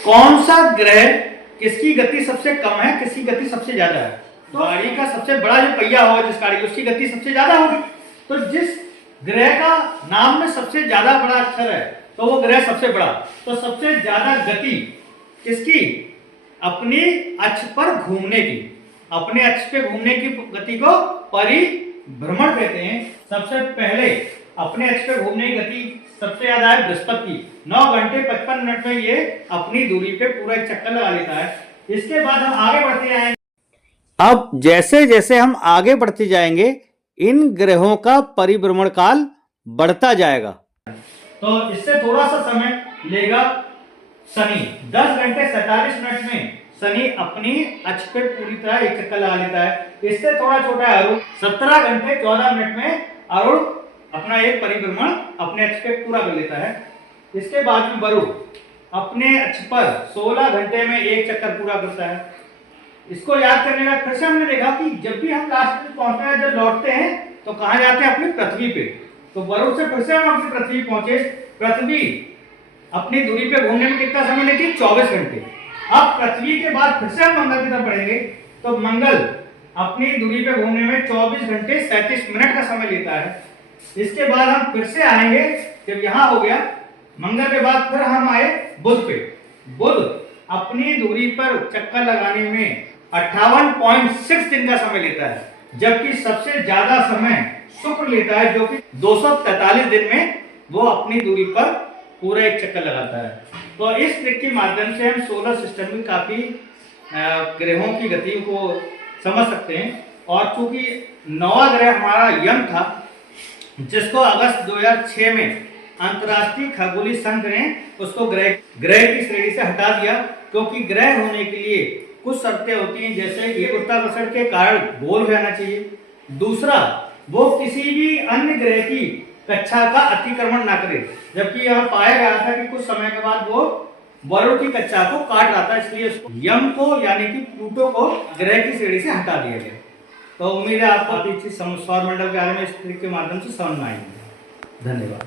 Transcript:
कौन सा ग्रह किसकी गति सबसे कम है, किसकी गति सबसे ज्यादा है? तो गाड़ी का सबसे बड़ा जो पहिया होगा जिस गाड़ी की, उसकी गति सबसे ज्यादा होगी। तो जिस ग्रह का नाम में सबसे ज्यादा बड़ा अक्षर है तो वो ग्रह सबसे बड़ा। तो सबसे ज्यादा गति किसकी? अपनी अक्ष पर घूमने की। अपने अक्ष पे घूमने की गति को परिभ्रमण कहते हैं। सबसे पहले अपने अक्ष पे घूमने की गति सबसे ज्यादा है बृहस्पति की। 9 घंटे 55 मिनट में ये अपनी दूरी पे पूरा एक चक्कर लगा लेता है। इसके बाद हम आगे बढ़ते जाएंगे। अब जैसे जैसे हम आगे बढ़ते जाएंगे इन ग्रहों का परिभ्रमण काल बढ़ता जाएगा। तो इससे थोड़ा सा समय लेगा शनि। 10 घंटे 47 मिनट में शनि अपनी अक्ष पे पूरी तरह एक चक्कर लगा लेता है। इससे थोड़ा छोटा है अरुण। 17 घंटे 14 मिनट में अरुण अपना एक परिभ्रमण अपने अक्ष पे पूरा कर लेता है। इसके बाद में वरुण अपने अक्ष पर 16 घंटे में एक चक्कर पूरा करता है। इसको याद करने का फिर से हमने देखा कि जब भी हम लास्ट में पहुंचते हैं, जब लौटते हैं तो कहां जाते हैं? अपनी पृथ्वी पे। तो वरुण से फिर से हम अपनी पृथ्वी पहुंचे। पृथ्वी अपनी दूरी पे घूमने में कितना समय लेती है? 24 घंटे। अब पृथ्वी के बाद फिर से हम मंगल की तरफ बढ़ेंगे। तो मंगल अपनी दूरी पे घूमने में 24 घंटे 37 मिनट का समय लेता है। इसके बाद हम फिर से आएंगे, जब यहां हो गया मंगल के बाद फिर हम आए बुध पे। बुध अपनी दूरी पर चक्कर लगाने में 58.6 दिन का समय लेता है, जबकि सबसे ज्यादा समय शुक्र लेता है जो कि 243 दिन में वो अपनी दूरी पर पूरा एक चक्कर लगाता है। तो इस ट्रिक के माध्यम से हम सोलर सिस्टम में काफी ग्रहों की गति को समझ सकते हैं। और चूंकि 9वां ग्रह हमारा यम था, जिसको अगस्त 2006 में अंतर्राष्ट्रीय खगोलीय संघ ने उसको ग्रह की श्रेणी से हटा दिया, क्योंकि ग्रह होने के लिए कुछ शर्तें होती हैं, जैसे कि गुरुत्वाकर्षण के कारण गोल हो जाना चाहिए। दूसरा, वो किसी भी अन्य ग्रह की कक्षा का अतिक्रमण ना करे, जबकि यह पाया गया था कि कुछ समय के बाद वो वरुण की कक्षा को काट रहा था, इसलिए उसको यम को यानी कि प्लूटो को ग्रह की श्रेणी से हटा दिया गया। तो उम्मीद है आपको सौर मंडल के बारे में इस ट्रिक के माध्यम से समझ में आएगी। धन्यवाद।